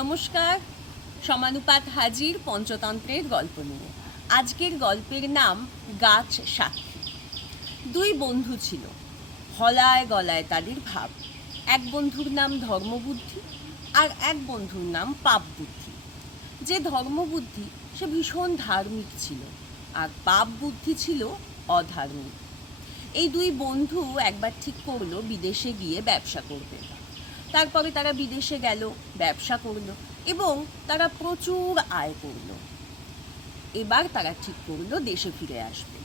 নমস্কার, সমানুপাত হাজির পঞ্চতন্ত্রের গল্প নিয়ে। আজকের গল্পের নাম গাছ সাক্ষী। দুই বন্ধু ছিল, হলায় গলায় তাদের ভাব। এক বন্ধুর নাম ধর্মবুদ্ধি আর এক বন্ধুর নাম পাপ বুদ্ধি যে ধর্মবুদ্ধি, সে ভীষণ ধার্মিক ছিল আর পাপ বুদ্ধি ছিল অধার্মিক। এই দুই বন্ধু একবার ঠিক করল বিদেশে গিয়ে ব্যবসা করবে তারপরে তারা বিদেশে গেল, ব্যবসা করল এবং তারা প্রচুর আয় করল। এবার তারা ঠিক করল দেশে ফিরে আসবে।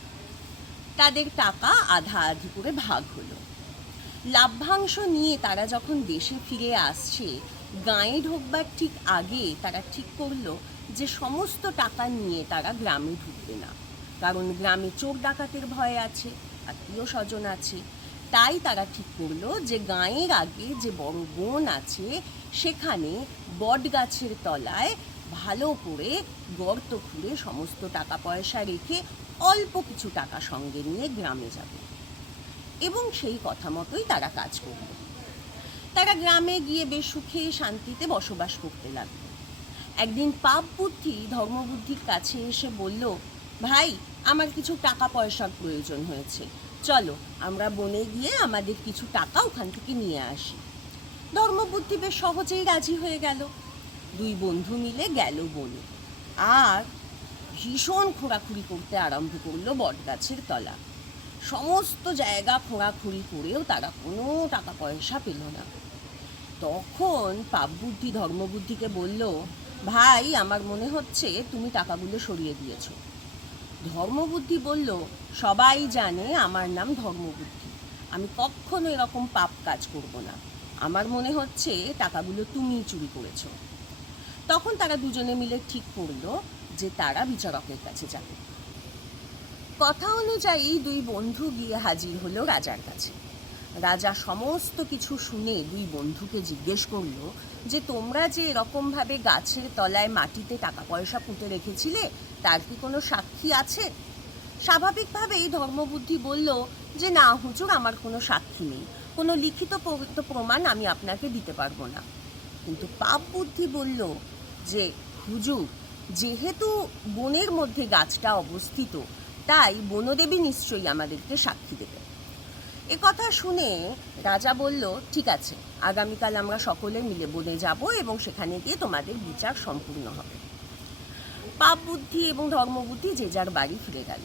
তাদের টাকা আধা আধি করে ভাগ হলো। লাভ্যাংশ নিয়ে তারা যখন দেশে ফিরে আসছে, গাঁয়ে ঢোকবার ঠিক আগে তারা ঠিক করল যে সমস্ত টাকা নিয়ে তারা গ্রামে ঢুকবে না। কারণ গ্রামে চোর ডাকাতের ভয় আছে, আত্মীয় স্বজন আছে তাই তারা ঠিক করল যে গাঁয়ের আগে যে বড় বন আছে, সেখানে বট গাছের তলায় ভালো করে গর্ত খুঁড়ে সমস্ত টাকা পয়সা রেখে অল্প কিছু টাকা সঙ্গে নিয়ে গ্রামে যাবে। এবং সেই কথা মতোই তারা কাজ করল। তারা গ্রামে গিয়ে বেশ সুখে শান্তিতে বসবাস করতে লাগল। একদিন পাপ বুদ্ধি, ধর্মবুদ্ধির কাছে এসে বলল, ভাই, আমার কিছু টাকা পয়সার প্রয়োজন হয়েছে। চলো, আমরা বনে গিয়ে আমাদের কিছু টাকা ওখান থেকে নিয়ে আসি। ধর্মবুদ্ধি বেশ সহজেই রাজি হয়ে গেল। দুই বন্ধু মিলে গেল বনে। আর ভীষণ খোঁড়াখুড়ি করতে আরম্ভ করল বটগাছের তলা। সমস্ত জায়গা খোঁড়াখুড়ি করেও তারা কোনো টাকা পয়সা পেল না। তখন পাপ বুদ্ধি ধর্মবুদ্ধিকে বলল, ভাই, আমার মনে হচ্ছে তুমি টাকাগুলো সরিয়ে দিয়েছ। ধর্মবুদ্ধি বলল, সবাই জানে আমার নাম ধর্মবুদ্ধি। আমি কখনো এরকম পাপ কাজ করব না। আমার মনে হচ্ছে টাকাগুলো তুমিই চুরি করেছ। তখন তারা দুজনে মিলে ঠিক করল যে তারা বিচারকের কাছে যাবে। কথা অনুযায়ী দুই বন্ধু গিয়ে হাজির হলো রাজার কাছে। রাজা সমস্ত কিছু শুনে দুই বন্ধুকে জিজ্ঞেস করল যে তোমরা যে এরকমভাবে গাছের তলায় মাটিতে টাকা পয়সা পুঁতে রেখেছিলে, তার কি কোনো সাক্ষী আছে? স্বাভাবিকভাবেই ধর্মবুদ্ধি বলল যে না হুজুর, আমার কোনো সাক্ষী নেই। কোনো লিখিত প্রমাণ আমি আপনাকে দিতে পারব না। কিন্তু পাপ বুদ্ধি বলল যে, হুজুর, যেহেতু বনের মধ্যে গাছটা অবস্থিত, তাই বনদেবী নিশ্চয়ই আমাদেরকে সাক্ষী দেবে কথা শুনে রাজা বলল, ঠিক আছে, আগামীকাল আমরা সকলে মিলে বনে যাব এবং সেখানে গিয়ে তোমাদের বিচার সম্পূর্ণ হবে। পাপ বুদ্ধি এবং ধর্মবুদ্ধি যে যার বাড়ি ফিরে গেল।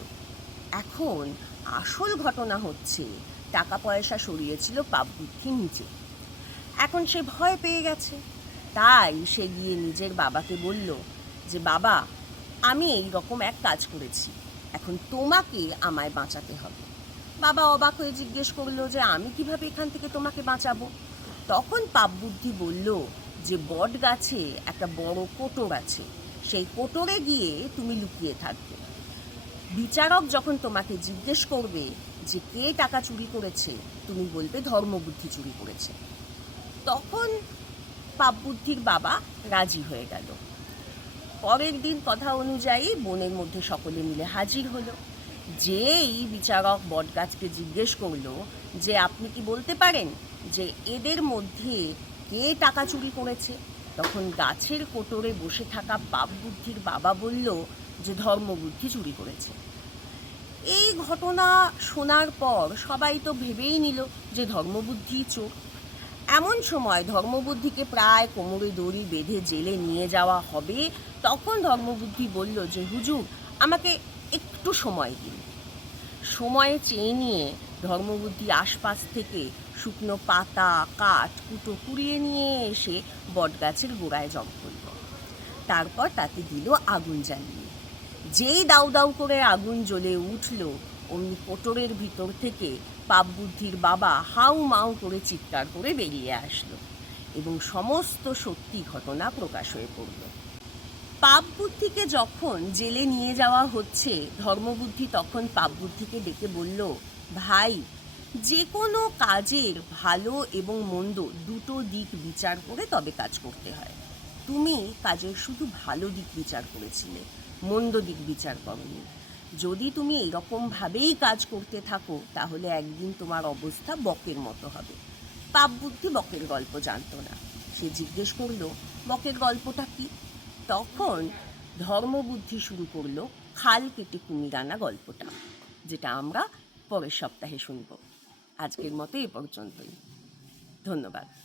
এখন আসল ঘটনা হচ্ছে টাকা পয়সা সরিয়েছিল পাপ বুদ্ধি নিচে। এখন সে ভয় পেয়ে গেছে। তাই সে গিয়ে নিজের বাবাকে বলল যে, বাবা, আমি এই রকম এক কাজ করেছি। এখন তোমাকে আমায় বাঁচাতে হবে। বাবা অবাক হয়ে জিজ্ঞেস করল যে, আমি কীভাবে এখান থেকে তোমাকে বাঁচাবো? তখন পাপ বুদ্ধি বলল যে, বট গাছে একটা বড় কোটর আছে। সেই কোটরে গিয়ে তুমি লুকিয়ে থাকবে। বিচারক যখন তোমাকে জিজ্ঞেস করবে যে, কে টাকা চুরি করেছে? তুমি বলবে ধর্মবুদ্ধি চুরি করেছে। তখন পাপ বুদ্ধির বাবা রাজি হয়ে গেল। পরের দিন কথা অনুযায়ী বনের মধ্যে সকলে মিলে হাজির হলো। যেই বিচারক বটগাছকে জিজ্ঞেস করল যে, আপনি কি বলতে পারেন যে এদের মধ্যে কে টাকা চুরি করেছে? তখন গাছের কোটরে বসে থাকা পাপ বুদ্ধির বাবা বলল যে ধর্মবুদ্ধি চুরি করেছে। এই ঘটনা শোনার পর সবাই তো ভেবেই নিল যে ধর্মবুদ্ধি চোর। এমন সময় ধর্মবুদ্ধিকে প্রায় কোমরে দড়ি বেঁধে জেলে নিয়ে যাওয়া হবে, তখন ধর্মবুদ্ধি বলল যে, হুজুর, আমাকে একটু সময় দিন। সময়ে চেয়ে নিয়ে ধর্মবুদ্ধি আশপাশ থেকে শুকনো পাতা, কাঠ, কুটো কুড়িয়ে নিয়ে এসে বটগাছের গোড়ায় জম করল। তারপর তাতে দিল আগুন জ্বালিয়ে। যেই দাউ দাউ করে আগুন জ্বলে উঠল, অমনি কোটরের ভিতর থেকে পাপ বুদ্ধির বাবা হাউ মাউ করে চিৎকার করে বেরিয়ে আসলো এবং সমস্ত সত্যি ঘটনা প্রকাশ হয়ে পড়ল। পাপ বুদ্ধিকে যখন জেলে নিয়ে যাওয়া হচ্ছে, ধর্মবুদ্ধি তখন পাপ বুদ্ধিকে ডেকে বলল, ভাই যে কোনো কাজের ভালো এবং মন্দ দুটো দিক বিচার করে তবে কাজ করতে হয়। তুমি কাজের শুধু ভালো দিক বিচার করেছিলে, মন্দ দিক বিচার করনি। যদি তুমি এরকমভাবেই কাজ করতে থাকো, তাহলে একদিন তোমার অবস্থা বকের মতো হবে। পাপ বুদ্ধি বকের গল্প জানতো না। সে জিজ্ঞেস করল, বকের গল্পটা কি? তখন ধর্মবুদ্ধি শুরু করল খাল কেটে কুমির আনা গল্পটা, যেটা আমরা পরের সপ্তাহে শুনব। আজকের মতো এ পর্যন্তই। ধন্যবাদ।